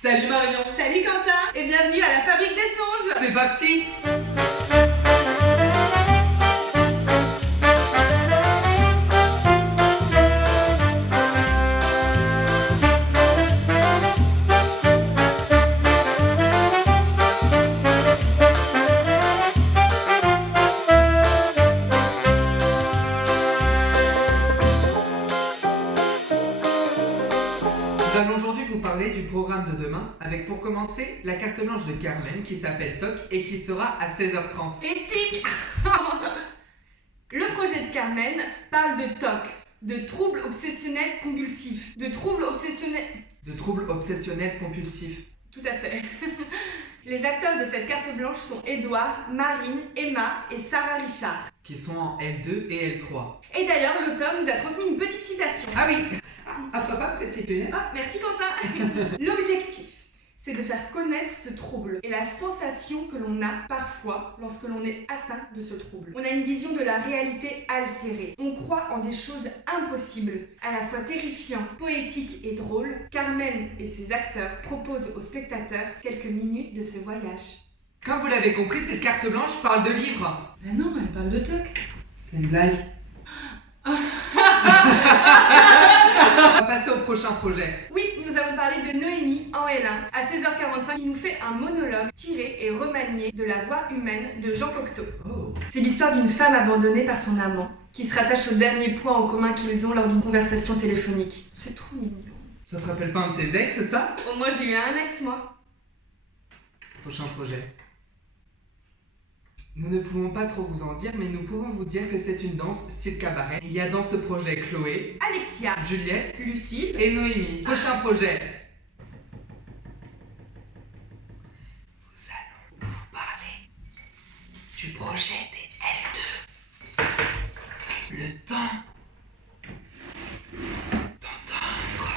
Salut Marion. Salut Quentin et bienvenue à la Fabrique des Songes. C'est parti. Nous allons aujourd'hui vous parler du programme de demain avec pour commencer la carte blanche de Carmen qui s'appelle TOC et qui sera à 16h30. Éthique. Le projet de Carmen parle de TOC, de troubles obsessionnels compulsifs, de troubles obsessionnels Compulsifs. Tout à fait. Les acteurs de cette carte blanche sont Edouard, Marine, Emma et Sarah Richard. Qui sont en L2 et L3. Et d'ailleurs, l'auteur nous a transmis une petite citation. Ah oui. Ah papa, petite lunette. Ah, merci Quentin. L'objectif, c'est de faire connaître ce trouble et la sensation que l'on a parfois lorsque l'on est atteint de ce trouble. On a une vision de la réalité altérée. On croit en des choses impossibles, à la fois terrifiants, poétiques et drôles. Carmen et ses acteurs proposent aux spectateurs quelques minutes de ce voyage. Comme vous l'avez compris, cette carte blanche parle de livres. Ben non, elle parle de TOC. C'est une blague. On va passer au prochain projet. Oui, nous avons parlé de Noémie en L1 à 16h45 qui nous fait un monologue tiré et remanié de la voix humaine de Jean Cocteau. Oh. C'est l'histoire d'une femme abandonnée par son amant qui se rattache au dernier point en commun qu'ils ont lors d'une conversation téléphonique. C'est trop mignon. Ça te rappelle pas un de tes ex, ça? Oh, moi j'ai eu un ex, moi. Prochain projet. Nous ne pouvons pas trop vous en dire, mais nous pouvons vous dire que c'est une danse style cabaret. Il y a dans ce projet Chloé, Alexia, Juliette Lucille et Noémie. Prochain projet. Nous allons vous parler du projet des L2. Le temps d'entendre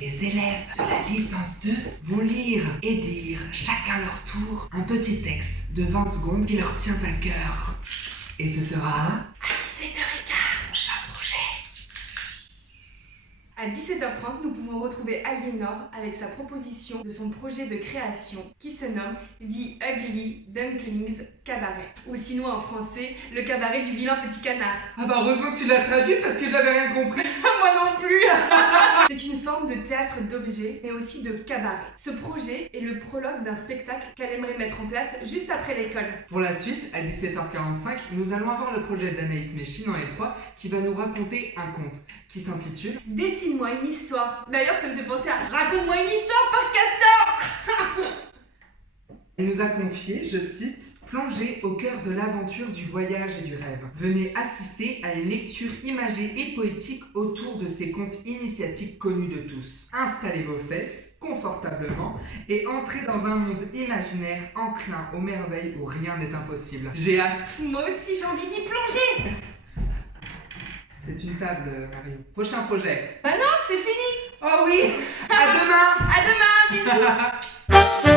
les élèves de la licence 2 vont lire et dire chacun leur tour un petit texte de 20 secondes qui leur tient à cœur. Et ce sera à 17h15. Prochain projet. À 17h30, nous pouvons retrouver Aliénor avec sa proposition de son projet de création qui se nomme The Ugly Dumplings Cabaret. Ou sinon en français, le cabaret du vilain petit canard. Ah bah heureusement que tu l'as traduit parce que j'avais rien compris. Moi non plus. C'est une forme de théâtre d'objets, mais aussi de cabaret. Ce projet est le prologue d'un spectacle qu'elle aimerait mettre en place juste après l'école. Pour la suite, à 17h45, nous allons avoir le projet d'Anaïs Méchine en L3 qui va nous raconter un conte qui s'intitule Dessine-moi une histoire. D'ailleurs, ça me fait penser à Raconte-moi une histoire par Castor. Elle nous a confié, je cite, plongez au cœur de l'aventure du voyage et du rêve. Venez assister à une lecture imagée et poétique autour de ces contes initiatiques connus de tous. Installez vos fesses confortablement et entrez dans un monde imaginaire enclin aux merveilles où rien n'est impossible. J'ai hâte. Moi aussi, j'ai envie d'y plonger. C'est une table, Mario. Prochain projet. Bah non, c'est fini. Oh oui. À demain. À demain, bisous.